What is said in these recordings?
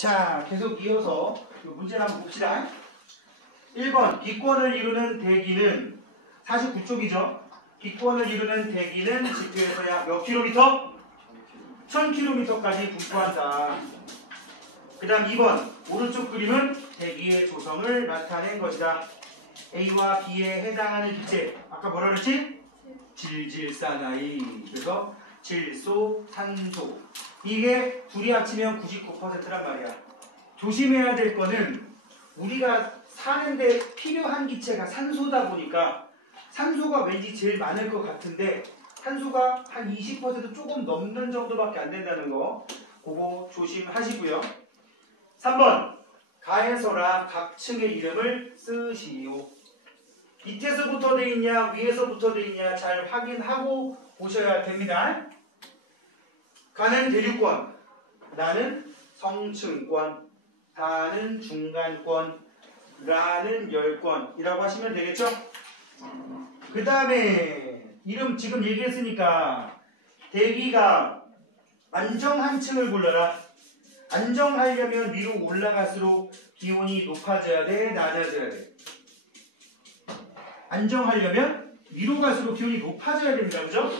자, 계속 이어서 문제를 한번 봅시다. 1번, 기권을 이루는 대기는 49쪽이죠. 기권을 이루는 대기는 지표에서 약 몇 킬로미터? 1000km까지 분포한다. 그 다음 2번, 오른쪽 그림은 대기의 조성을 나타낸 것이다. A와 B에 해당하는 기체, 아까 뭐라 그랬지? 질질사나이. 그래서 질소, 산소. 이게 둘이 합치면 99%란 말이야. 조심해야 될 거는 우리가 사는데 필요한 기체가 산소다 보니까 산소가 왠지 제일 많을 것 같은데 산소가 한 20% 조금 넘는 정도밖에 안 된다는 거 그거 조심하시고요. 3번, 가에서라 각 층의 이름을 쓰시오. 밑에서부터 돼 있냐 위에서부터 돼 있냐 잘 확인하고 보셔야 됩니다. 가는 대륙권, 나는 성층권, 다는 중간권, 라는 열권이라고 하시면 되겠죠? 그 다음에 이름 지금 얘기했으니까 대기가 안정한 층을 골라라. 안정하려면 위로 올라갈수록 기온이 높아져야 돼, 낮아져야 돼? 안정하려면 위로 갈수록 기온이 높아져야 됩니다. 그죠?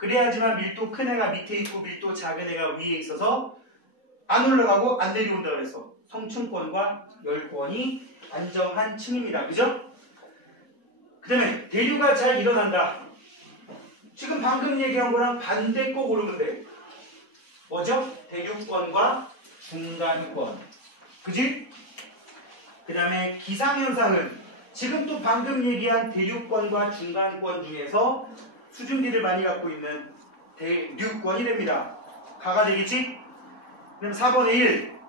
그래야지만 밀도 큰 애가 밑에 있고 밀도 작은 애가 위에 있어서 안 올라가고 안 내려온다 그래서 성층권과 열권이 안정한 층입니다. 그죠? 그 다음에 대류가 잘 일어난다. 지금 방금 얘기한 거랑 반대 거 고르면 돼. 뭐죠? 대륙권과 중간권. 그지? 그 다음에 기상현상은 지금 또 방금 얘기한 대륙권과 중간권 중에서 수증기를 많이 갖고 있는 대륙권이 됩니다. 가가 되겠지? 그럼 4번에 1.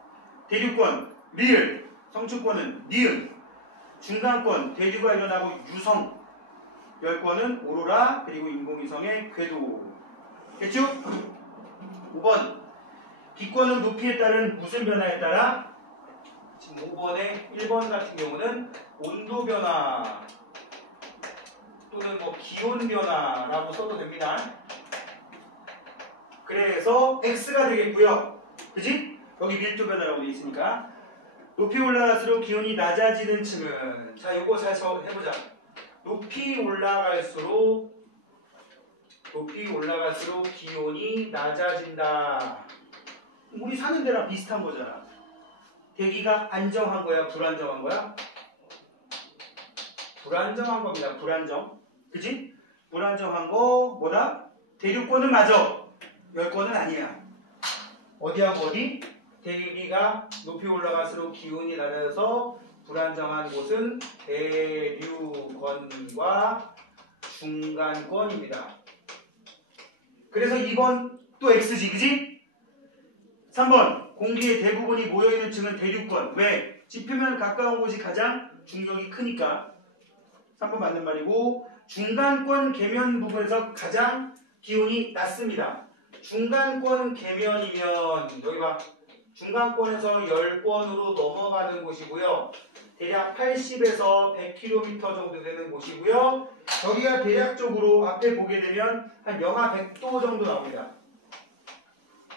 대륙권, 리을. 성층권은 니은. 중간권, 대류가 일어나고 유성. 열권은 오로라, 그리고 인공위성의 궤도. 됐죠? 5번. 기권은 높이에 따른 무슨 변화에 따라? 지금 5번에 1번 같은 경우는 온도 변화 또는 뭐 기온 변화라고 써도 됩니다. 그래서 X가 되겠고요. 그지? 여기 밀도 변화라고 되어 있으니까. 높이 올라갈수록 기온이 낮아지는 층은, 자, 요거 잘 해보자. 높이 올라갈수록 기온이 낮아진다. 우리 사는 데랑 비슷한 거잖아. 대기가 안정한 거야, 불안정한 거야? 불안정한 겁니다. 불안정. 그지? 불안정한 거 뭐다? 대륙권은 맞아. 열권은 아니야. 어디하고 어디? 대기가 높이 올라갈수록 기온이 낮아져서 불안정한 곳은 대류권과 중간권입니다. 그래서 2번 또 X지, 그지? 3번, 공기의 대부분이 모여있는 층은 대륙권. 왜? 지표면 가까운 곳이 가장 중력이 크니까. 3번 맞는 말이고, 중간권 계면 부분에서 가장 기온이 낮습니다. 중간권 계면이면 여기 봐. 중간권에서 열권으로 넘어가는 곳이고요. 대략 80에서 100km 정도 되는 곳이고요. 여기가 대략적으로 앞에 보게 되면 한 영하 100도 정도 나옵니다.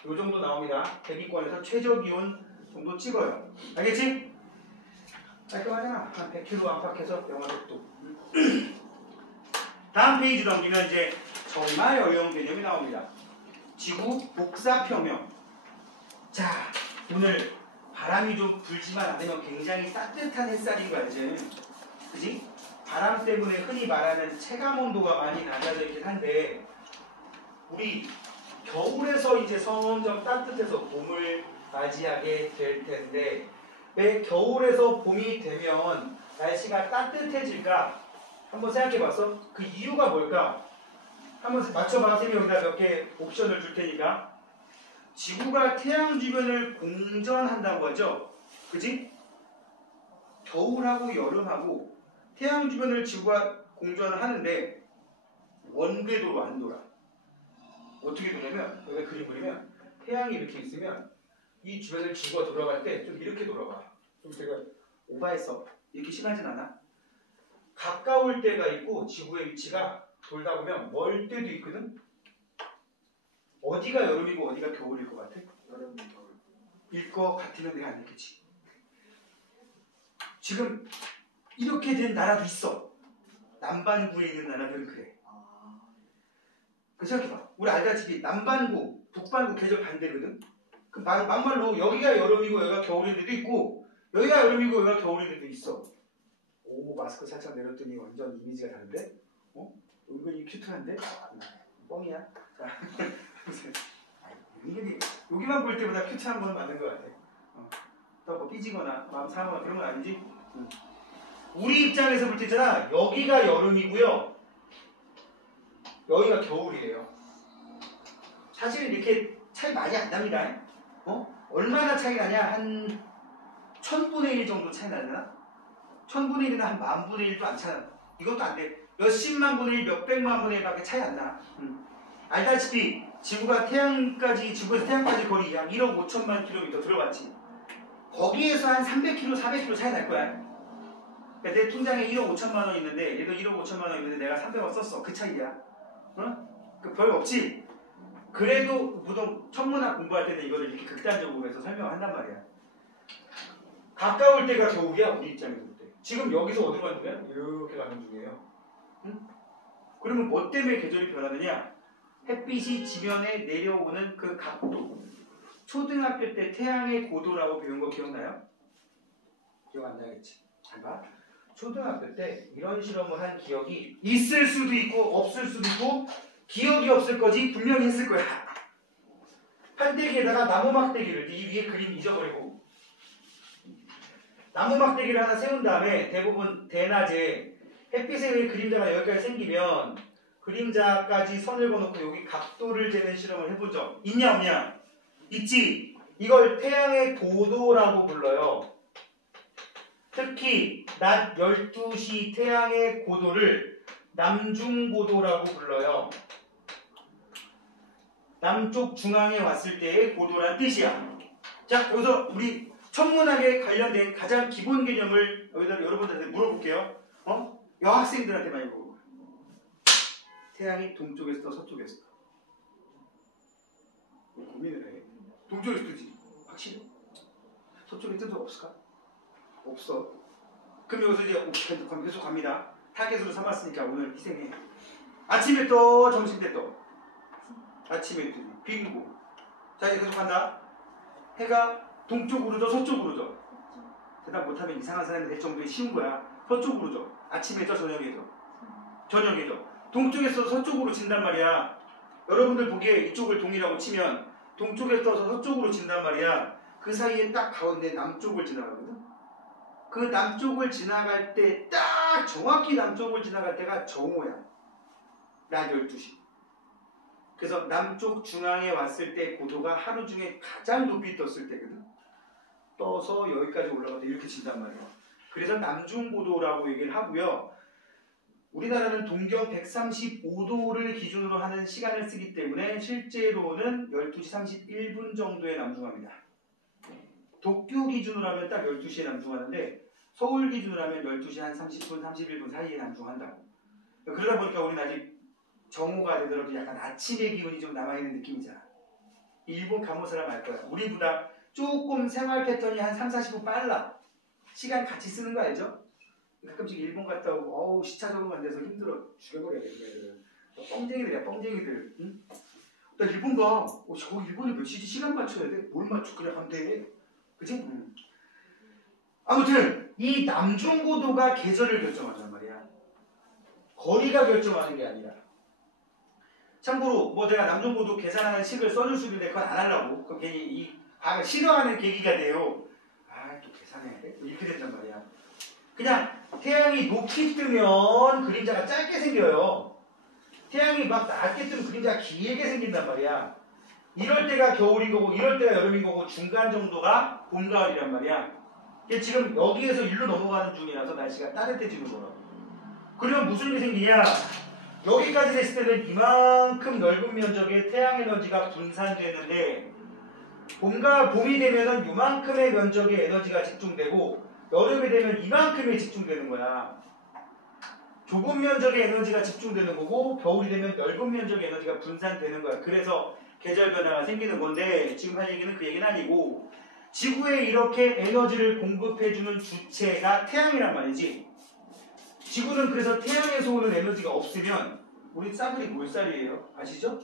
요 정도 나옵니다. 대기권에서 최저 기온 정도 찍어요. 알겠지? 깔끔하잖아. 한 100km 안팎에서 영하 100도. 다음 페이지 넘기면 이제 정말 어려운 개념이 나옵니다. 지구 복사평형. 자, 오늘 바람이 좀 불지만 않으면 굉장히 따뜻한 햇살인 거 알지? 그지? 바람 때문에 흔히 말하는 체감온도가 많이 낮아져 있긴 한데 우리 겨울에서 이제 점점 따뜻해서 봄을 맞이하게 될 텐데 왜 겨울에서 봄이 되면 날씨가 따뜻해질까? 한번 생각해 봤어? 그 이유가 뭘까? 한번 맞춰봐. 선생님이 여기다 몇 개 옵션을 줄 테니까. 지구가 태양 주변을 공전한다고 하죠? 그지? 겨울하고 여름하고 태양 주변을 지구가 공전을 하는데 원궤도로 안 돌아. 어떻게 도냐면 여기 그림 그리면 태양이 이렇게 있으면 이 주변을 지구가 돌아갈 때 좀 이렇게 돌아가. 좀 제가 오버했어. 이렇게 심하진 않아. 가까울 때가 있고 지구의 위치가 돌다 보면 멀 때도 있거든. 어디가 여름이고 어디가 겨울일 것 같아? 여름, 겨울. 것 같으면 내가 안 읽겠지. 지금 이렇게 된 나라도 있어. 남반구에 있는 나라들은 그래. 그 생각해봐. 우리 알다시피 남반구, 북반구 계절 반대거든. 그 막말로 여기가 여름이고 여기가 겨울인 데도 있고 여기가 여름이고 여기가 겨울인 데도 있어. 오, 마스크 살짝 내렸더니 완전 이미지가 다른데? 은근히 큐트한데? 뻥이야. 자, 여기만 볼 때보다 큐트한 건 맞는 것 같아. 또 뭐 삐지거나 마음 상하거나 그런 건 아니지? 우리 입장에서 볼 때 있잖아. 여기가 여름이고요. 여기가 겨울이에요. 사실 이렇게 차이 많이 안 납니다. 얼마나 차이 나냐? 한 1000분의 1 정도 차이 나잖아? 1000분의 1이나 한 10,000분의 1도 안 차이 나. 이것도 안 돼. 몇십만 분의 1, 몇백만 분의 1밖에 차이 안 나. 알다시피 지구에서 태양까지 거리 약 1억 5천만 킬로미터 들어봤지. 거기에서 한 300km, 400km 차이 날 거야. 그러니까 내 통장에 1억 5천만 원 있는데 얘도 1억 5천만 원 있는데 내가 300원 썼어. 그 차이야. 그 별거 없지. 그래도 보통 천문학 공부할 때는 이거를 이렇게 극단적으로 해서 설명한단 말이야. 가까울 때가 겨울이야. 우리 입장에서 볼 때. 지금 여기서 어디로 가는 거야? 이렇게 가는 중이에요. 그러면 뭐 때문에 계절이 변하느냐? 햇빛이 지면에 내려오는 그 각도. 초등학교 때 태양의 고도라고 배운 거 기억나요? 기억 안 나겠지? 잘 봐. 초등학교 때 이런 실험을 한 기억이 있을 수도 있고 없을 수도 있고 기억이 없을 거지 분명히 했을 거야. 판때기에다가 나무 막대기를 이 위에 그림 잊어버리고 나무 막대기를 하나 세운 다음에 대부분 대낮에 햇빛에 의해 그림자가 여기까지 생기면 그림자까지 선을 그어놓고 여기 각도를 재는 실험을 해본 적 있냐 없냐? 있지. 이걸 태양의 고도라고 불러요. 특히 낮 12시 태양의 고도를 남중고도라고 불러요. 남쪽 중앙에 왔을 때의 고도란 뜻이야. 자, 여기서 우리 천문학에 관련된 가장 기본 개념을 여기다 여러분들한테 물어볼게요. 여학생들한테 많이 물어볼 거예요. 태양이 동쪽에서 떠 서쪽에서 떠. 고민을 해. 동쪽에서 뜨지. 확실해? 서쪽에 뜬 적 없을까? 없어. 그럼 여기서 이제 계속 갑니다. 타겟으로 삼았으니까 오늘 희생해. 아침에 떠, 점심 때 떠. 아침에 뜨지. 빙고. 자, 이제 계속 간다. 해가 동쪽으로 져, 서쪽으로 져. 대답 못하면 이상한 사람이 될 정도의 쉬운 거야. 서쪽으로 져. 아침에 져, 저녁에 져. 저녁에 져. 동쪽에서 서쪽으로 진단 말이야. 여러분들 보기에 이쪽을 동이라고 치면 동쪽에 떠서 서쪽으로 진단 말이야. 그 사이에 딱 가운데 남쪽을 지나가거든. 그 남쪽을 지나갈 때 딱 정확히 남쪽을 지나갈 때가 정오야. 낮 12시. 그래서 남쪽 중앙에 왔을 때 고도가 하루 중에 가장 높이 떴을 때거든. 떠서 여기까지 올라갈 때 이렇게 진단 말이야. 그래서 남중고도라고 얘기를 하고요. 우리나라는 동경 135도를 기준으로 하는 시간을 쓰기 때문에 실제로는 12시 31분 정도에 남중합니다. 도쿄 기준으로 하면 딱 12시에 남중하는데 서울 기준으로 하면 12시 한 30분, 31분 사이에 남중한다고. 그러다 보니까 우리는 아직 정오가 되더라도 약간 아침의 기운이 좀 남아있는 느낌이잖아. 일본 간모 사람 알 거야. 우리보다 조금 생활 패턴이 한 3, 40분 빨라. 시간 같이 쓰는 거 알죠? 가끔씩 일본 갔다 오고 시차 적응 안 돼서 힘들어 죽여버려야 돼. 뻥쟁이들이야, 뻥쟁이들. 응? 나 일본 가. 저 일본에 몇 시지 시간 맞춰야 돼? 뭘 맞춰? 그래 안 돼. 그치? 아무튼 이 남중고도가 계절을 결정한단 말이야. 거리가 결정하는 게 아니라. 참고로 뭐 내가 남중고도 계산하는 식을 써줄 수 있는데 그건 안 하려고. 그럼 괜히 이 과학을 싫어하는 계기가 돼요. 또 계산해야 돼? 이렇게 된단 말이야. 그냥 태양이 높이 뜨면 그림자가 짧게 생겨요. 태양이 막 낮게 뜨면 그림자가 길게 생긴단 말이야. 이럴 때가 겨울인 거고 이럴 때가 여름인 거고 중간 정도가 봄, 가을이란 말이야. 지금 여기에서 일로 넘어가는 중이라서 날씨가 따뜻해지는 거라고. 그러면 무슨 일이 생기냐? 여기까지 됐을 때는 이만큼 넓은 면적의 태양 에너지가 분산되는데 봄이 되면은 이만큼의 면적의 에너지가 집중되고 여름이 되면 이만큼이 집중되는 거야. 좁은 면적의 에너지가 집중되는 거고 겨울이 되면 넓은 면적의 에너지가 분산되는 거야. 그래서 계절 변화가 생기는 건데 지금 할 얘기는 그 얘기는 아니고 지구에 이렇게 에너지를 공급해주는 주체가 태양이란 말이지. 지구는 그래서 태양에서 오는 에너지가 없으면 우리 싸그리 몰살이에요. 아시죠?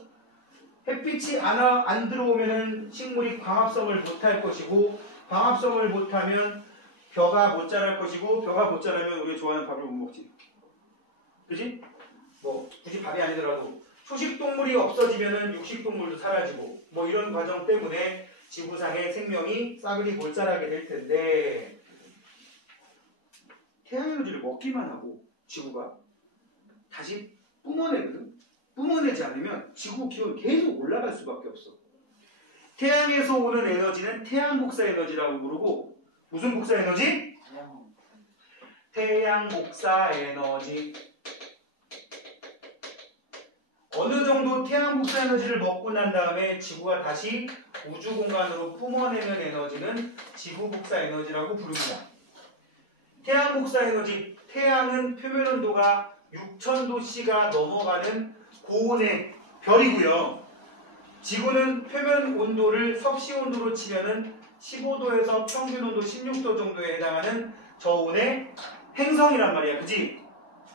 햇빛이 안 들어오면은 식물이 광합성을 못할 것이고, 광합성을 못하면 벼가 못 자랄 것이고, 벼가 못 자라면 우리가 좋아하는 밥을 못 먹지. 그지? 뭐 굳이 밥이 아니더라도 초식동물이 없어지면은 육식동물도 사라지고, 뭐 이런 과정 때문에 지구상의 생명이 싸그리 못 자라게 될 텐데, 태양 에너지를 먹기만 하고 지구가 다시 뿜어내거든. 뿜어내지 않으면 지구 기온이 계속 올라갈 수밖에 없어. 태양에서 오는 에너지는 태양 복사 에너지라고 부르고, 무슨 복사 에너지? 태양 복사 에너지. 어느 정도 태양 복사 에너지를 먹고 난 다음에 지구가 다시 우주 공간으로 뿜어내는 에너지는 지구 복사 에너지라고 부릅니다. 태양 복사 에너지, 태양은 표면 온도가 6000도씨가 넘어가는 고온의 별이고요. 지구는 표면 온도를 섭씨 온도로 치면은 15도에서 평균 온도 16도 정도에 해당하는 저온의 행성이란 말이야. 그지?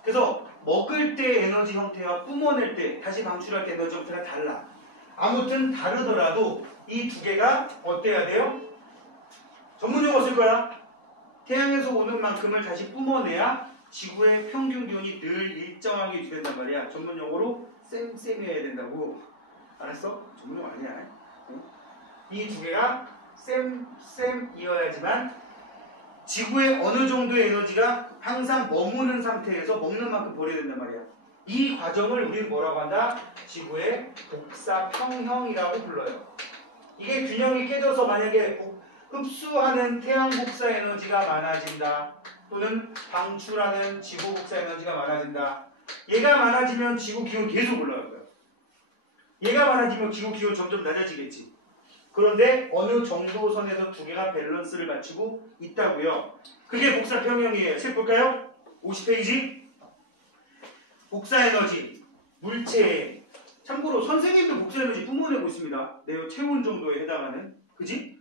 그래서 먹을 때 에너지 형태와 뿜어낼 때, 다시 방출할 때 에너지 형태가 달라. 아무튼 다르더라도 이 두 개가 어때야 돼요? 전문 용어 쓸 거야. 태양에서 오는 만큼을 다시 뿜어내야 지구의 평균 기온이 늘 일정하게 유지된단 말이야. 전문 용어로 쌤이어야 된다고. 알았어? 전문 용어 아니야. 이 두 개가 쌤이어야지만 지구의 어느 정도의 에너지가 항상 머무는 상태에서 먹는 만큼 버려야 된단 말이야. 이 과정을 우리는 뭐라고 한다? 지구의 복사평형이라고 불러요. 이게 균형이 깨져서 만약에 흡수하는 태양 복사 에너지가 많아진다, 또는 방출하는 지구 복사 에너지가 많아진다. 얘가 많아지면 지구 기온 계속 올라갈 거야. 얘가 많아지면 지구 기온 점점 낮아지겠지. 그런데 어느 정도 선에서 두 개가 밸런스를 맞추고 있다고요. 그게 복사 평형이에요. 책 볼까요? 50페이지. 복사 에너지, 물체. 참고로 선생님도 복사 에너지 뿜어내고 있습니다. 내 체온 정도에 해당하는. 그지?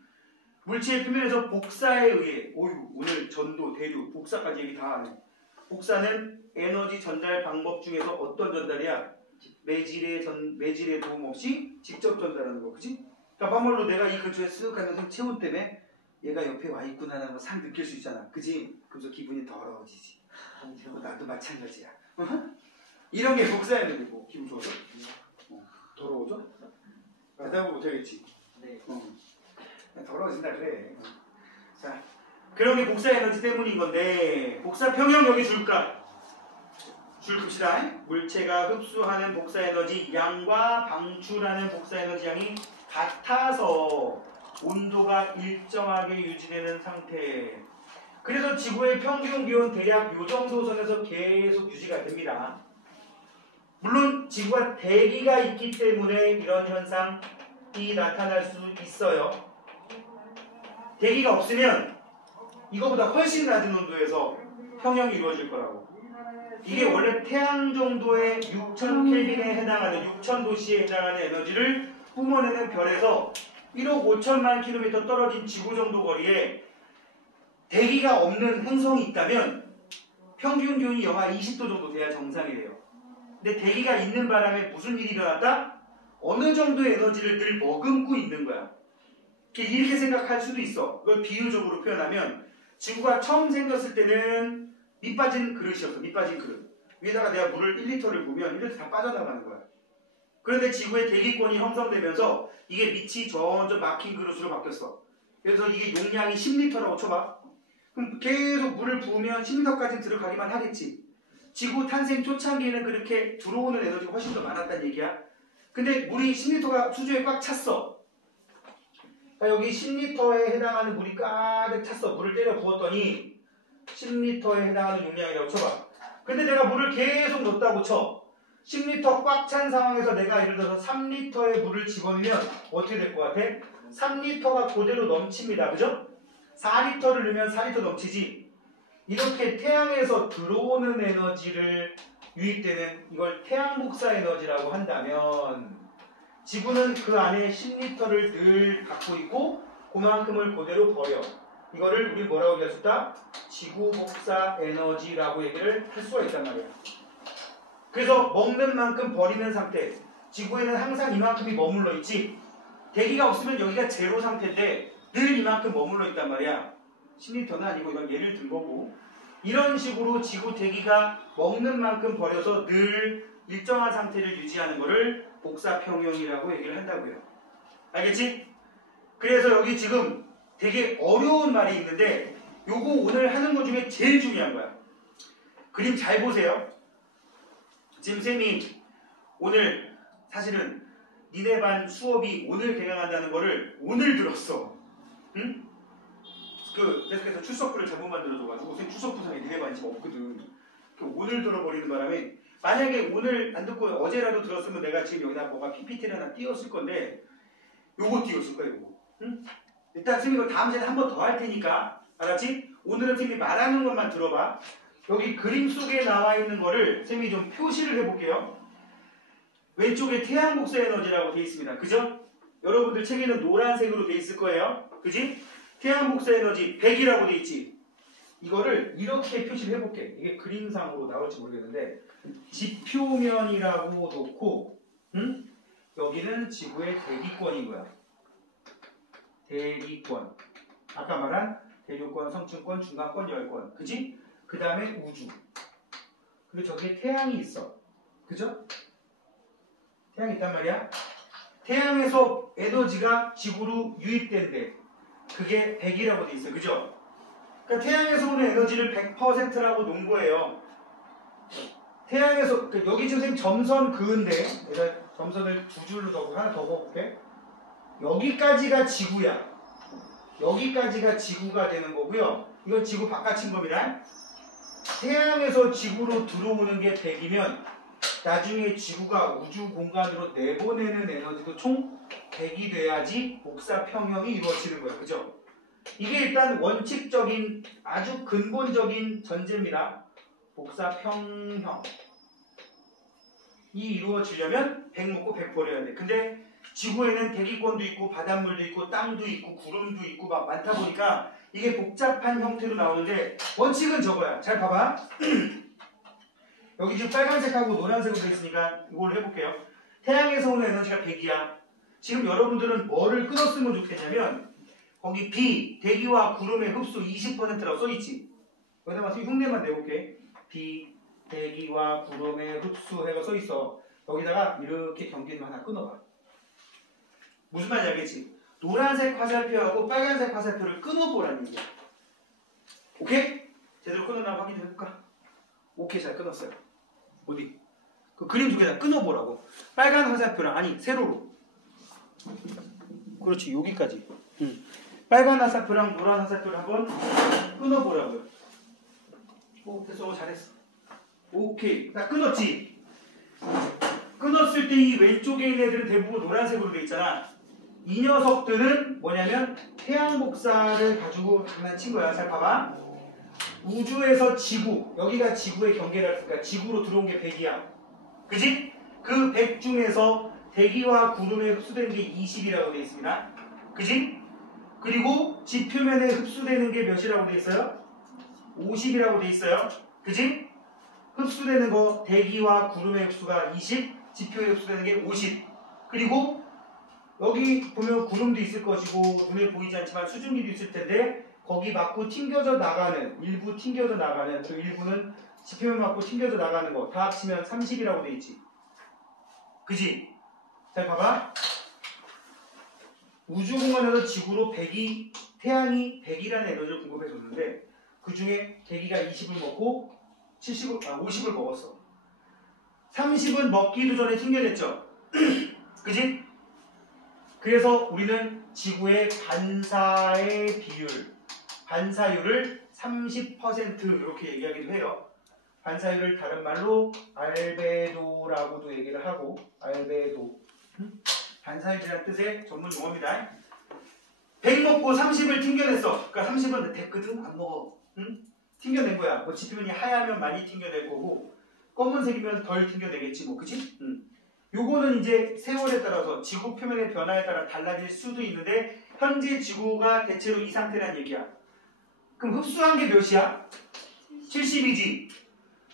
물체의 표면에서 복사에 의해, 오늘 전도, 대류, 복사까지 얘기 다 하네. 복사는 에너지 전달 방법 중에서 어떤 전달이야? 매질의 도움 없이 직접 전달하는 거. 그지? 그러니까 반말로 내가 이 근처에 쓱 가면서 체온 때문에 얘가 옆에 와 있구나라는 걸 싹 느낄 수 있잖아. 그지? 그래서 기분이 더러워지지. 나도 마찬가지야. 이런 게 복사 에너지고. 기분 좋아져? 더러워져? 대답을 못하겠지. 네. 더러워진다 그래. 자, 그런 게 복사 에너지 때문인 건데, 복사 평형 여기 줄까? 줄 봅시다. 물체가 흡수하는 복사 에너지 양과 방출하는 복사 에너지 양이 같아서 온도가 일정하게 유지되는 상태. 그래서 지구의 평균 기온 대략 요 정도 선에서 계속 유지가 됩니다. 물론 지구가 대기가 있기 때문에 이런 현상이 나타날 수 있어요. 대기가 없으면 이거보다 훨씬 낮은 온도에서 평형이 이루어질 거라고. 이게 원래 태양 정도의 6000켈빈에 해당하는 6000도씨에 해당하는 에너지를 뿜어내는 별에서 1억 5천만 킬로미터 떨어진 지구 정도 거리에 대기가 없는 행성이 있다면 평균 기온이 영하 20도 정도 돼야 정상이래요. 근데 대기가 있는 바람에 무슨 일이 일어났다? 어느 정도의 에너지를 늘 머금고 있는 거야. 이렇게 생각할 수도 있어. 그걸 비유적으로 표현하면 지구가 처음 생겼을 때는 밑 빠진 그릇이었어. 밑 빠진 그릇. 위에다가 내가 물을 1리터를 부으면 1리터 다 빠져나가는 거야. 그런데 지구의 대기권이 형성되면서 이게 밑이 점점 막힌 그릇으로 바뀌었어. 그래서 이게 용량이 10리터라고 쳐봐. 그럼 계속 물을 부으면 10리터까지 들어가기만 하겠지. 지구 탄생 초창기에는 그렇게 들어오는 에너지가 훨씬 더 많았다는 얘기야. 근데 물이 10리터가 수조에 꽉 찼어. 그러니까 여기 10리터에 해당하는 물이 가득 찼어. 물을 때려 부었더니 10리터에 해당하는 용량이라고 쳐봐. 근데 내가 물을 계속 넣었다고 쳐. 10리터 꽉 찬 상황에서 내가 예를 들어서 3리터의 물을 집어넣으면 어떻게 될 것 같아? 3리터가 그대로 넘칩니다. 그죠? 4리터를 넣으면 4리터 넘치지. 이렇게 태양에서 들어오는 에너지를 유입되는 이걸 태양 복사 에너지라고 한다면 지구는 그 안에 10리터를 늘 갖고 있고 그만큼을 그대로 버려. 이거를 우리 뭐라고 얘기할 수 있다? 지구 복사 에너지라고 얘기를 할 수가 있단 말이야. 그래서 먹는 만큼 버리는 상태. 지구에는 항상 이만큼이 머물러 있지. 대기가 없으면 여기가 제로 상태인데 늘 이만큼 머물러 있단 말이야. 10리터는 아니고 이건 예를 든 거고. 이런 식으로 지구 대기가 먹는 만큼 버려서 늘 일정한 상태를 유지하는 거를 복사평형이라고 얘기를 한다고요. 알겠지? 그래서 여기 지금 되게 어려운 말이 있는데 요거 오늘 하는 것 중에 제일 중요한 거야. 그림 잘 보세요. 지금 쌤이 오늘 사실은 니네 반 수업이 오늘 개강한다는 거를 오늘 들었어. 응? 계속해서 출석부를 잘못 만들어줘가지고 쌤 출석부상에 니네 반이 지금 없거든. 오늘 들어버리는 바람에 만약에 오늘 안 듣고 어제라도 들었으면 내가 지금 여기다 뭐가 PPT를 하나 띄웠을 건데 요거 띄웠을 거야 요거. 응? 일단 쌤이 이거 다음 시간에 한 번 더 할 테니까 알았지? 오늘은 쌤이 말하는 것만 들어봐. 여기 그림 속에 나와 있는 거를 쌤이 좀 표시를 해볼게요. 왼쪽에 태양 복사 에너지라고 되어 있습니다. 그죠? 여러분들 책에는 노란색으로 되어 있을 거예요. 그지? 태양 복사 에너지 100이라고 되어 있지. 이거를 이렇게 표시를 해볼게. 이게 그림상으로 나올지 모르겠는데 지표면이라고 놓고 여기는 지구의 대기권인 거야. 대기권. 아까 말한 대륙권, 성층권, 중간권, 열권. 그지? 그 다음에 우주. 그리고 저기에 태양이 있어. 그죠? 태양이 있단 말이야. 태양에서 에너지가 지구로 유입된대. 그게 100이라고 돼 있어. 그죠? 그러니까 태양에서 오는 에너지를 100%라고 놓은 거예요. 태양에서 여기 지금 선생님 점선 그은데 내가 점선을 두 줄로 넣고 하나 더 넣어볼게. 여기까지가 지구야. 여기까지가 지구가 되는 거고요. 이건 지구 바깥인 겁니다. 태양에서 지구로 들어오는 게 100이면 나중에 지구가 우주 공간으로 내보내는 에너지도 총 100이 돼야지 복사평형이 이루어지는 거예요. 그죠? 이게 일단 원칙적인 아주 근본적인 전제입니다. 복사평형이 이루어지려면 100 먹고 100 버려야 돼. 근데 지구에는 대기권도 있고 바닷물도 있고 땅도 있고 구름도 있고 막 많다 보니까 이게 복잡한 형태로 나오는데 원칙은 저거야. 잘 봐봐. 여기 지금 빨간색하고 노란색으로 되어 있으니까 이걸 해볼게요. 태양에서 오는 에너지가 100이야. 지금 여러분들은 뭐를 끊었으면 좋겠냐면 거기 B, 대기와 구름의 흡수 20%라고 써있지. 여기다 가서 흉내만 내볼게. B, 대기와 구름의 흡수 해가 써있어. 여기다가 이렇게 경계를 하나 끊어봐. 무슨 말인지 알겠지? 노란색 화살표하고 빨간색 화살표를 끊어보라는 얘기야. 오케이? 제대로 끊었나 확인해볼까? 오케이, 잘 끊었어요. 어디? 그 그림 두 개 다 끊어보라고. 빨간 화살표랑 아니 세로로. 그렇지, 여기까지. 빨간 화살표랑 노란 화살표를 한번 끊어보라고요. 오, 됐어. 잘했어. 오케이, 딱 끊었지? 끊었을 때 이 왼쪽에 있는 애들은 대부분 노란색으로 돼 있잖아. 이 녀석들은 뭐냐면 태양 복사를 가지고 장난친 거야. 잘 봐봐. 우주에서 지구, 여기가 지구의 경계랄까. 지구로 들어온 게 100이야. 그지? 그 100 중에서 대기와 구름에 흡수되는 게 20이라고 되어 있습니다. 그지? 그리고 지표면에 흡수되는 게 몇이라고 되어 있어요? 50이라고 되어 있어요. 그지? 흡수되는 거 대기와 구름의 흡수가 20, 지표에 흡수되는 게 50. 그리고 여기 보면 구름도 있을 것이고 눈에 보이지 않지만 수증기도 있을 텐데 거기 맞고 튕겨져 나가는, 일부 튕겨져 나가는, 그 일부는 지표면 맞고 튕겨져 나가는 거 다 합치면 30이라고 돼 있지. 그지? 잘 봐봐. 우주공간에서 지구로 태양이 100이라는 에너지를 공급해 줬는데 그 중에 대기가 20을 먹고 50을 먹었어. 30은 먹기도 전에 튕겨냈죠. 그지? 그래서 우리는 지구의 반사의 비율, 반사율을 30% 이렇게 얘기하기도 해요. 반사율을 다른 말로 알베도라고도 얘기를 하고, 알베도. 반사율이라는 뜻의 전문 용어입니다. 100 먹고 30을 튕겨냈어. 그러니까 30은 됐거든? 안 먹어. 응? 튕겨낸 거야. 뭐 지표면이 하얗면 많이 튕겨낼 거고, 검은색이면 덜 튕겨내겠지, 뭐, 그치? 요거는 이제 세월에 따라서 지구 표면의 변화에 따라 달라질 수도 있는데 현재 지구가 대체로 이 상태란 얘기야. 그럼 흡수한 게 몇이야? 70이지.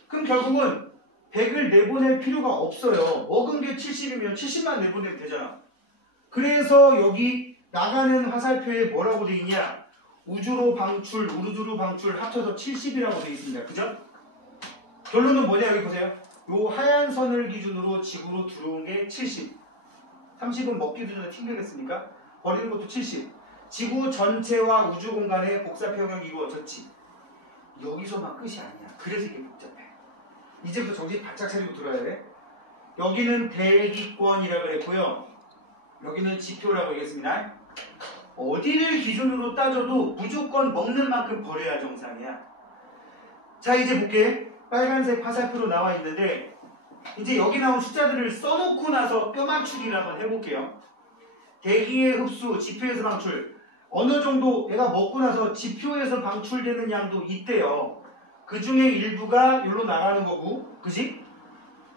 그럼 결국은 100을 내보낼 필요가 없어요. 먹은 게 70이면 70만 내보내면 되잖아. 그래서 여기 나가는 화살표에 뭐라고 돼 있냐? 우주로 방출, 우주로 방출 합쳐서 70이라고 돼 있습니다. 그죠? 결론은 뭐냐? 여기 보세요. 요 하얀 선을 기준으로 지구로 들어온 게 70. 30은 먹기도 전에 튕기겠습니까? 버리는 것도 70. 지구 전체와 우주 공간의 복사 평형이 이루어졌지. 여기서만 끝이 아니야. 그래서 이게 복잡해. 이제부터 정신 바짝 차리고 들어야 돼. 여기는 대기권이라고 그랬고요. 여기는 지표라고 하겠습니다. 어디를 기준으로 따져도 무조건 먹는 만큼 버려야 정상이야. 자, 이제 볼게. 빨간색 화살표로 나와 있는데 이제 여기 나온 숫자들을 써놓고 나서 뼈맞추기를 한번 해볼게요. 대기의 흡수, 지표에서 방출. 어느 정도 얘가 먹고 나서 지표에서 방출되는 양도 있대요. 그 중에 일부가 여기로 나가는 거고, 그지?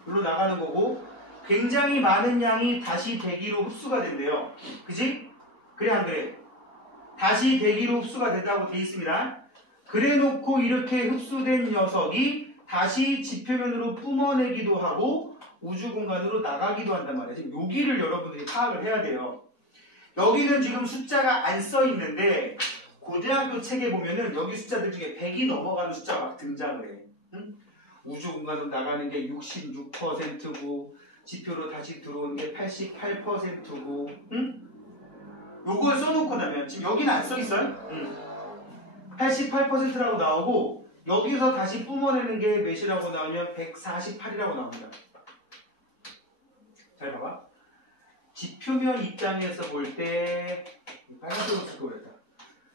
여기로 나가는 거고, 굉장히 많은 양이 다시 대기로 흡수가 된대요. 그지? 그래 안 그래? 다시 대기로 흡수가 된다고 돼 있습니다. 그래 놓고 이렇게 흡수된 녀석이 다시 지표면으로 뿜어내기도 하고 우주 공간으로 나가기도 한단 말이에요. 지금 여기를 여러분들이 파악을 해야 돼요. 여기는 지금 숫자가 안 써 있는데 고등학교 책에 보면은 여기 숫자들 중에 100이 넘어가는 숫자가 막 등장을 해. 응? 우주 공간으로 나가는 게 66%고 지표로 다시 들어오는 게 88%고 응? 요걸 써놓고 나면 지금 여기는 안 써 있어요? 응. 88%라고 나오고 여기서 다시 뿜어내는 게 몇이라고 나오면 148이라고 나옵니다. 잘 봐봐. 지표면 입장에서 볼 때 빨간색으로 쓸거였다.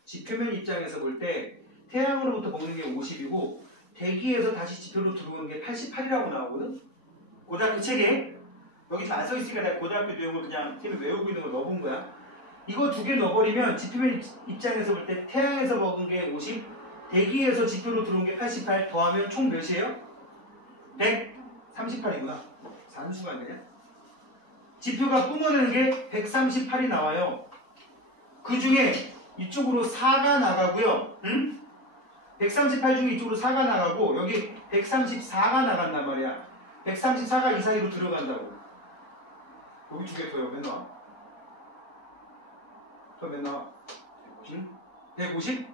지표면 입장에서 볼 때 태양으로부터 먹는 게 50이고 대기에서 다시 지표로 들어오는 게 88이라고 나오거든. 고등학교 책에 여기 안 써있으니까 내가 고등학교 내용을 그냥 팀이 외우고 있는 걸 넣어본 거야. 이거 두 개 넣어버리면 지표면 입장에서 볼 때 태양에서 먹은 게 50, 대기에서 지표로 들어온 게 88 더하면 총 몇이에요? 138이구나. 산수가 안 되냐? 지표가 뿜어내는 게 138이 나와요. 그 중에 이쪽으로 4가 나가고요. 응? 138 중에 이쪽으로 4가 나가고 여기 134가 나간단 말이야. 134가 이 사이로 들어간다고. 여기 두 개 더요. 몇 나와? 더 몇 나와? 150?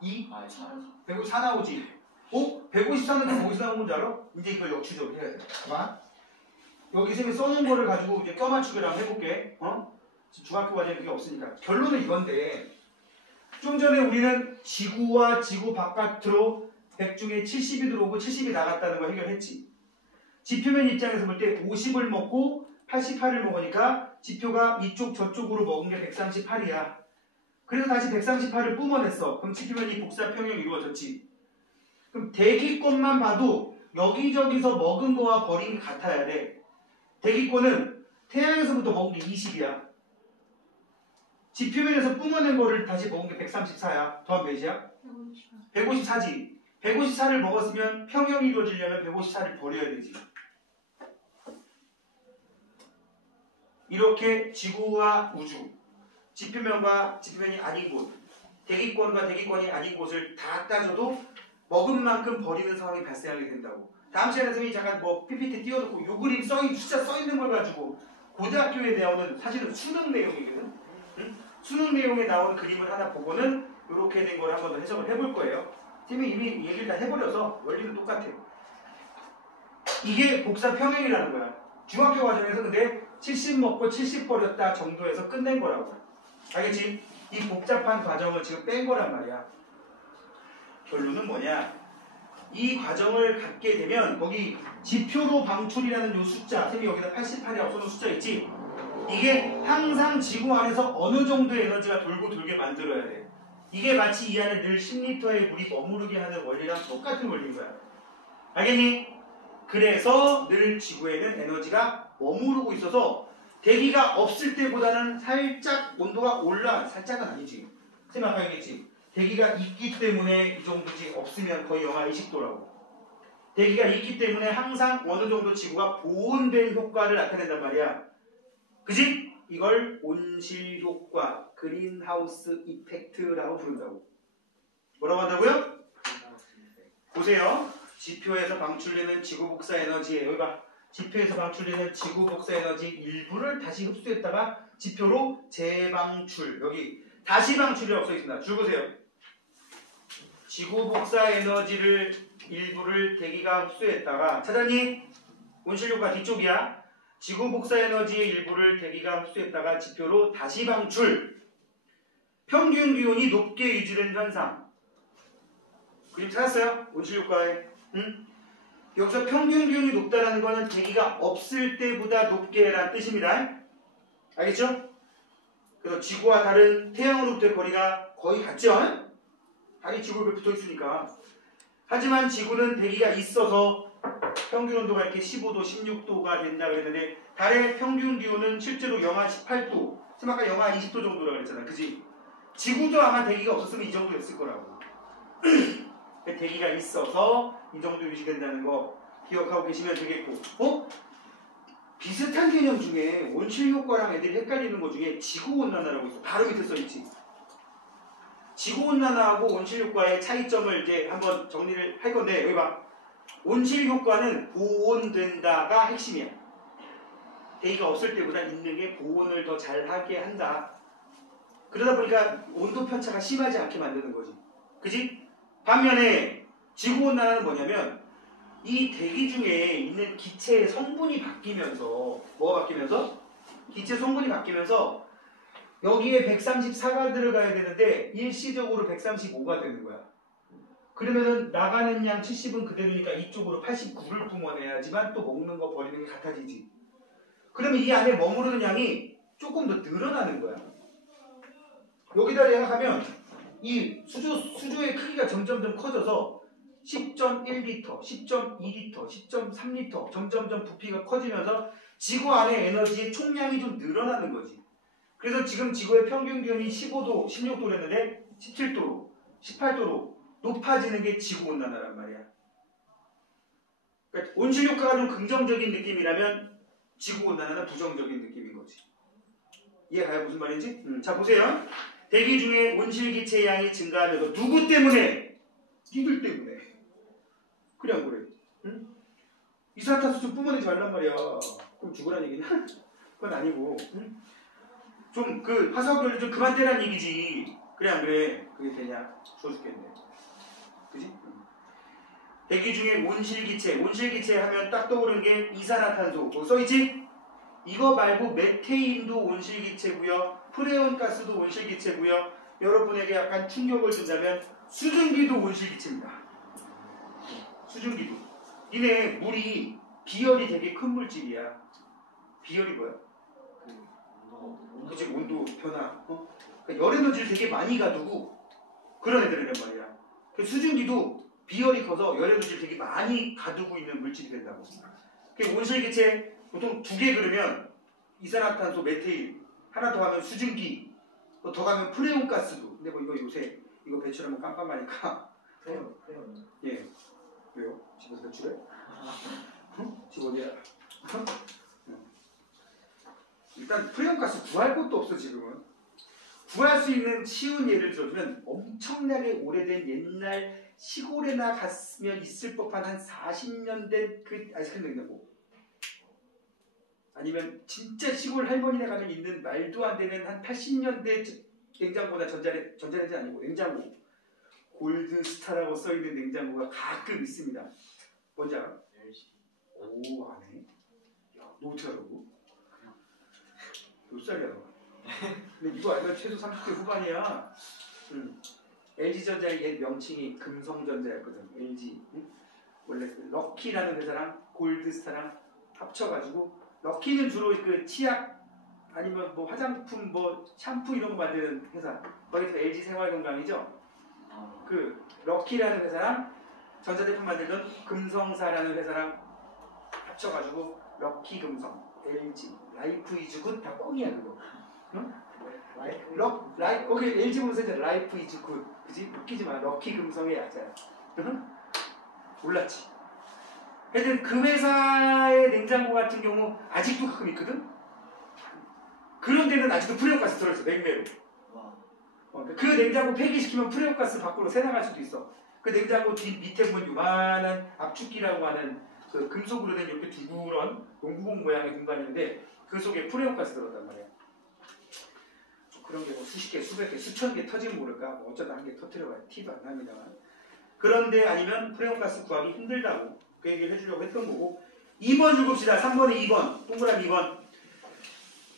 2? 154 나오지. 154는 어디서 나온 건지 알아? 이제 이걸 역추적을 해야 돼. 봐봐. 여기 선생님이 써놓은 거를 가지고 이제 껴맞추기를 한번 해볼게. 지금 중학교 과정에 그게 없으니까. 결론은 이건데, 좀 전에 우리는 지구와 지구 바깥으로 100 중에 70이 들어오고 70이 나갔다는 걸 해결했지. 지표면 입장에서 볼 때 50을 먹고 88을 먹으니까 지표가 이쪽 저쪽으로 먹은 게 138이야. 그래서 다시 138을 뿜어냈어. 그럼 지표면이 복사 평형이 이루어졌지. 그럼 대기권만 봐도 여기저기서 먹은 거와 버린 게 같아야 돼. 대기권은 태양에서부터 먹은 게 20이야. 지표면에서 뿜어낸 거를 다시 먹은 게 134야. 더하면 몇이야? 154지. 154를 먹었으면 평형이 이루어지려면 154를 버려야 되지. 이렇게 지구와 우주, 지표면과 지표면이 아닌 곳, 대기권과 대기권이 아닌 곳을 다 따져도 먹은 만큼 버리는 상황이 발생하게 된다고. 다음 시간에 선생님이 잠깐 PPT 띄워놓고 요 그림 숫자 써있는 걸 가지고 고등학교에 나오는 사실은 수능 내용이거든. 응? 수능 내용에 나오는 그림을 하나 보고는 이렇게 된 걸 한 번 더 해석을 해볼 거예요. 선생님이 이미 얘기를 다 해버려서 원리는 똑같아. 이게 복사 평행이라는 거야. 중학교 과정에서 근데 70 먹고 70 버렸다 정도에서 끝낸 거라고. 알겠지? 이 복잡한 과정을 지금 뺀 거란 말이야. 결론은 뭐냐? 이 과정을 갖게 되면 거기 지표로 방출이라는 요 숫자, 선생님이 여기다 88이라고 써놓은 숫자 있지? 이게 항상 지구 안에서 어느 정도의 에너지가 돌게 만들어야 돼. 이게 마치 이 안에 늘 10리터의 물이 머무르게 하는 원리랑 똑같은 원리인 거야. 알겠니? 그래서 늘 지구에는 에너지가 머무르고 있어서 대기가 없을 때보다는 살짝 온도가 살짝은 아니지. 선생님 아까 얘기했지? 대기가 있기 때문에 이 정도지, 없으면 거의 영하 20도라고. 대기가 있기 때문에 항상 어느 정도 지구가 보온된 효과를 나타낸단 말이야. 그지? 이걸 온실효과, 그린하우스 이펙트라고 부른다고. 뭐라고 한다고요? 보세요. 지표에서 방출되는 지구복사 에너지에, 여기 봐. 지표에서 방출되는 지구복사 에너지 일부를 다시 흡수했다가 지표로 재방출. 여기 다시 방출이라고 써있습니다. 줄 보세요. 지구복사 에너지를 일부를 대기가 흡수했다가, 찾았니? 온실효과 뒤쪽이야. 지구복사 에너지의 일부를 대기가 흡수했다가 지표로 다시 방출. 평균 기온이 높게 유지된 현상. 그림 찾았어요? 온실효과에. 응? 여기서 평균 기온이 높다는 거는 대기가 없을 때보다 높게 라는 뜻입니다. 알겠죠? 그래서 지구와 다른 태양으로부터의 거리가 거의 같죠? 달이 지구에 붙어 있으니까. 하지만 지구는 대기가 있어서 평균 온도가 이렇게 15도, 16도가 된다 그랬는데, 달의 평균 기온은 실제로 영하 18도, 지금 아까 영하 20도 정도라고 그랬잖아. 그지? 지구도 아마 대기가 없었으면 이 정도 됐을 거라고. 대기가 있어서 이 정도 유지된다는 거 기억하고 계시면 되겠고. 비슷한 개념 중에 온실효과랑 애들이 헷갈리는 것 중에 지구온난화라고 있어. 바로 밑에 써있지. 지구온난화하고 온실효과의 차이점을 이제 한번 정리를 할 건데, 여기 봐. 온실효과는 보온된다가 핵심이야. 대기가 없을 때보다 있는 게 보온을 더 잘하게 한다. 그러다 보니까 온도 편차가 심하지 않게 만드는 거지. 그지? 반면에 지구온난화는 뭐냐면 이 대기 중에 있는 기체의 성분이 바뀌면서, 뭐가 바뀌면서? 기체 성분이 바뀌면서 여기에 134가 들어가야 되는데 일시적으로 135가 되는 거야. 그러면은 나가는 양 70은 그대로니까 이쪽으로 89를 뿜어내야지만 또 먹는 거 버리는 게 같아지지. 그러면 이 안에 머무르는 양이 조금 더 늘어나는 거야. 여기다 생각하면 이 수조의 크기가 점점점 커져서 10.1리터, 10.2리터, 10.3리터 점점점 부피가 커지면서 지구 안의 에너지의 총량이 좀 늘어나는 거지. 그래서 지금 지구의 평균 기온이 15도, 16도랬는데 17도로, 18도로 높아지는 게 지구온난화란 말이야. 그러니까 온실효과가 좀 긍정적인 느낌이라면 지구온난화는 부정적인 느낌인 거지. 이해가요? 무슨 말인지? 자, 보세요. 대기 중에 온실기체 양이 증가하면서 누구 때문에? 니들 때문에. 그래 안 그래? 응? 이산화탄소 좀 뿜어내지 말란 말이야. 그럼 죽으란 얘기냐? 그건 아니고. 응? 좀 그 화석연료 좀 그만 떼란 얘기지. 그래 안 그래? 그게 되냐? 죽어 죽겠네. 그지? 대기 중에 온실기체 하면 딱 떠오르는 게 이산화탄소. 뭐 써있지? 이거 말고 메테인도 온실기체고요. 프레온가스도 온실기체고요. 여러분에게 약간 충격을 준다면 수증기도 온실기체입니다. 수증기도. 니네 물이 비열이 되게 큰 물질이야. 비열이 뭐야? 그치, 온도 변화. 그러니까 열 에너지를 되게 많이 가두고 그런 애들이란 말이야. 그 수증기도 비열이 커서 열 에너지를 되게 많이 가두고 있는 물질이 된다고. 그 온실기체 보통 2개 그러면 이산화탄소, 메테인, 하나 더 가면 수증기, 더 가면 프레온가스도. 근데 뭐 이거 요새 이거 배출하면 깜깜하니까. 프레온. 예. 왜요? 집에서 배출해? 집 어디야? 일단 프레온가스 구할 곳도 없어 지금은. 구할 수 있는 쉬운 예를 들어주면 엄청나게 오래된 옛날 시골에나 갔으면 있을 법한 한 40년 된 그 아이스크림 냉장고. 아니면 진짜 시골 할머니네 가면 있는 말도 안 되는 한 80년대 냉장고나 전자레인지 아니고 냉장고. 골드스타라고 써있는 냉장고가 가끔 있습니다. 뭔지 알아? 오, 안 해? 야, 너 어떻게 알고? 몇 살이야 너? 근데 이거 알면 최소 30대 후반이야. LG전자의 옛 명칭이 금성전자였거든. LG. 응? 원래 럭키라는 회사랑 골드스타랑 합쳐가지고, 럭키는 주로 그 치약 아니면 뭐 화장품 뭐 샴푸 이런 거 만드는 회사. 거기서 LG 생활건강이죠. 그 럭키라는 회사랑 전자제품 만들던 금성사라는 회사랑 합쳐가지고 럭키 금성, LG, 라이프 이즈 굿 다 뻥이야 그거. 응? 거기 LG 보면서 이제 라이프 이즈 굿, 그지? 웃기지 마. 럭키 금성의 약자야. 응? 몰랐지. 하여튼 그 회사의 냉장고 같은 경우 아직도 가끔 있거든. 그런 데는 아직도 프레온가스 들어있어. 냉매로. 그 냉장고 폐기시키면 프레온가스 밖으로 새나갈 수도 있어. 그 냉장고 뒤 밑에 보면 요만한 압축기라고 하는 그 금속으로 된 이렇게 두그런 농구공 모양의 공간인데 그 속에 프레온가스 들어있단 말이야. 그런 게 뭐 수십 개, 수백 개, 수천 개 터지면 모를까. 뭐 어쩌다 한 개 터뜨려봐야 티도 안 납니다만. 그런데 아니면 프레온가스 구하기 힘들다고 그 얘기를 해주려고 했던 거고. 2번 읽읍시다. 3번에 2번. 동그라미 2번.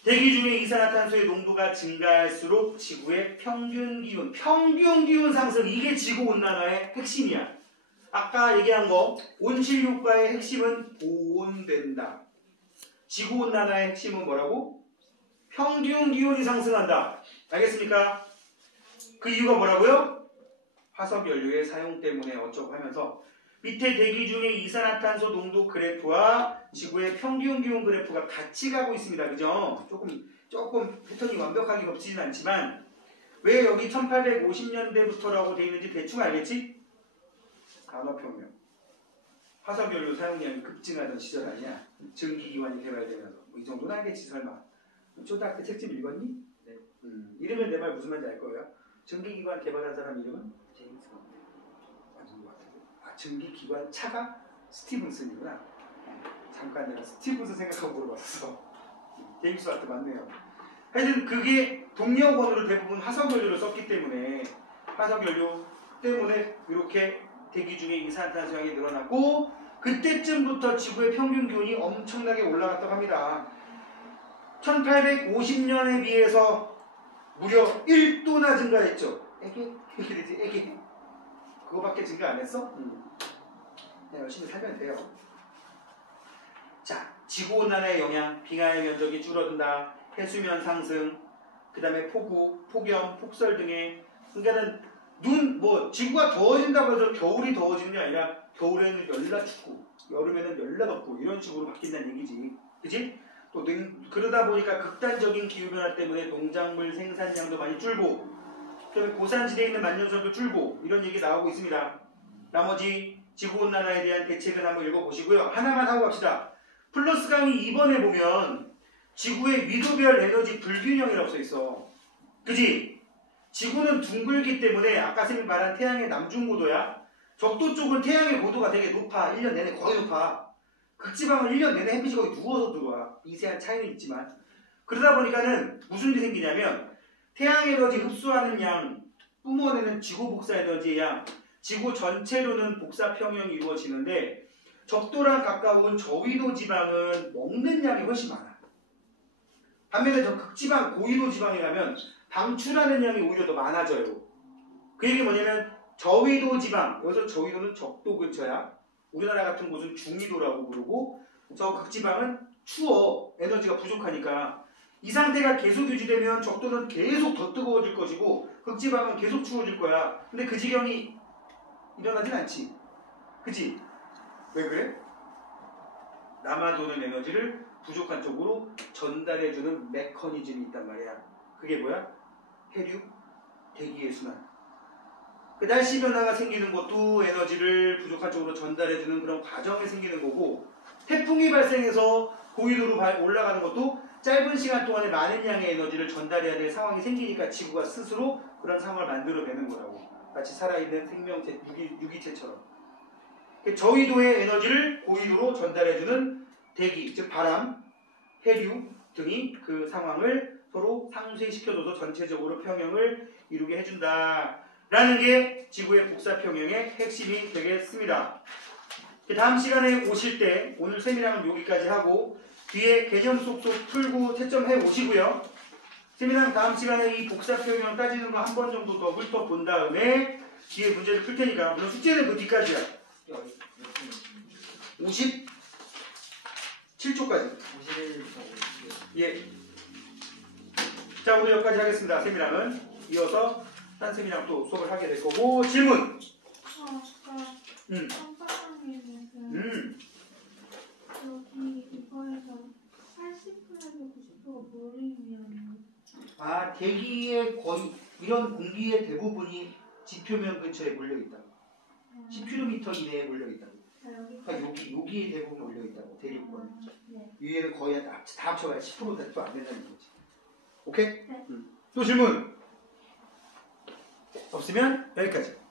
대기 중에 이산화탄소의 농도가 증가할수록 지구의 평균 기온 상승, 이게 지구온난화의 핵심이야. 아까 얘기한 거 온실효과의 핵심은 보온된다. 지구온난화의 핵심은 뭐라고? 평균 기온이 상승한다. 알겠습니까? 그 이유가 뭐라고요? 화석연료의 사용 때문에 어쩌고 하면서 밑에 대기 중에 이산화탄소 농도 그래프와 지구의 평균 기온 그래프가 같이 가고 있습니다. 그죠? 조금 패턴이 완벽하게 겹치진 않지만 왜 여기 1850년대부터라고 되어 있는지 대충 알겠지? 산업혁명. 화석연료 사용량이 급증하던 시절 아니야? 전기기관이 개발되면서. 뭐 이 정도는 알겠지 설마. 초등학교 책집 읽었니? 네. 이러면 내 말 무슨 말인지 알 거예요. 전기기관 개발한 사람 이름은? 제임스 와트. 맞은 것 같은데. 아, 전기기관 차가 스티븐슨이구나. 잠깐 내가 스티븐슨 생각하고 물어봤어. 제임스 와트 맞네요. 하여튼 그게 동력원으로 대부분 화석연료를 썼기 때문에 화석연료 때문에 이렇게 대기 중에 이산화탄소량이 늘어났고 그때쯤부터 지구의 평균 기온이 엄청나게 올라갔다고 합니다. 1850년에 비해서 무려 1도나 증가했죠. 애기. 그거밖에 증가 안 했어? 그냥 열심히 살면 돼요. 자, 지구온난화의 영향, 빙하의 면적이 줄어든다, 해수면 상승, 그 다음에 폭우, 폭염, 폭설 등의 그러니까는 지구가 더워진다고 해서 겨울이 더워지는 게 아니라 겨울에는 열나 춥고 여름에는 열나 덥고 이런 식으로 바뀐다는 얘기지. 그치? 또 그러다 보니까 극단적인 기후변화 때문에 농작물 생산량도 많이 줄고 그다음에 고산지대에 있는 만년설도 줄고 이런 얘기 나오고 있습니다. 나머지 지구온난화에 대한 대책을 한번 읽어보시고요. 하나만 하고 갑시다. 플러스 강의 2번에 보면 지구의 위도별 에너지 불균형이라고 써있어. 그지? 지구는 둥글기 때문에 아까 선생님 말한 태양의 남중고도야. 적도 쪽은 태양의 고도가 되게 높아. 1년 내내 거의 높아. 극지방은 1년 내내 햇빛이 거의 누워서 들어와. 미세한 차이는 있지만. 그러다 보니까는 무슨 일이 생기냐면 태양 에너지 흡수하는 양, 뿜어내는 지구 복사 에너지의 양, 지구 전체로는 복사 평형이 이루어지는데 적도랑 가까운 저위도 지방은 먹는 양이 훨씬 많아. 반면에 저 극지방, 고위도 지방에 가면 방출하는 양이 오히려 더 많아져요. 그 얘기 뭐냐면 저위도 지방, 여기서 저위도는 적도 근처야. 우리나라 같은 곳은 중위도라고 부르고 저 극지방은 추워. 에너지가 부족하니까. 이 상태가 계속 유지되면 적도는 계속 더 뜨거워질 것이고 극지방은 계속 추워질 거야. 근데 그 지경이 일어나진 않지. 그치? 왜 그래? 남아도는 에너지를 부족한 쪽으로 전달해주는 메커니즘이 있단 말이야. 그게 뭐야? 해류, 대기의 순환. 그 날씨 변화가 생기는 것도 에너지를 부족한 쪽으로 전달해주는 그런 과정이 생기는 거고 태풍이 발생해서 고위도로 올라가는 것도 짧은 시간 동안에 많은 양의 에너지를 전달해야 될 상황이 생기니까 지구가 스스로 그런 상황을 만들어내는 거라고. 마치 살아있는 생명체, 유기체처럼. 저위도의 에너지를 고위도로 전달해주는 대기, 즉 바람, 해류 등이 그 상황을 서로 상쇄시켜줘서 전체적으로 평형을 이루게 해준다라는 게 지구의 복사평형의 핵심이 되겠습니다. 다음 시간에 오실 때 오늘 세미나는 여기까지 하고 뒤에 개념 쏙쏙 풀고 채점해 오시고요. 세미나 다음 시간에 이 복사평형 따지는 거 한 번 정도 더 훑어본 다음에 뒤에 문제를 풀 테니까 물론 숙제는 그 뒤까지야. 57초까지. 51부터 50. 예. 자, 오늘 여기까지 하겠습니다. 세미나는 이어서 딴 세미나 또 수업을 하게 될 거고 질문. 여기 이거에서 80%에서 90%가 모르면 아, 대기의 거의 이런 공기의 대부분이 지표면 근처에 몰려 있다. 10km 이내에 몰려 있다고. 그러니까 여기에 대부분 몰려 있다고. 대륙권. 네. 위에는 거의 다 합쳐봐야 10%도 안 된다는 거지. 오케이? 네. 또 질문 없으면 여기까지.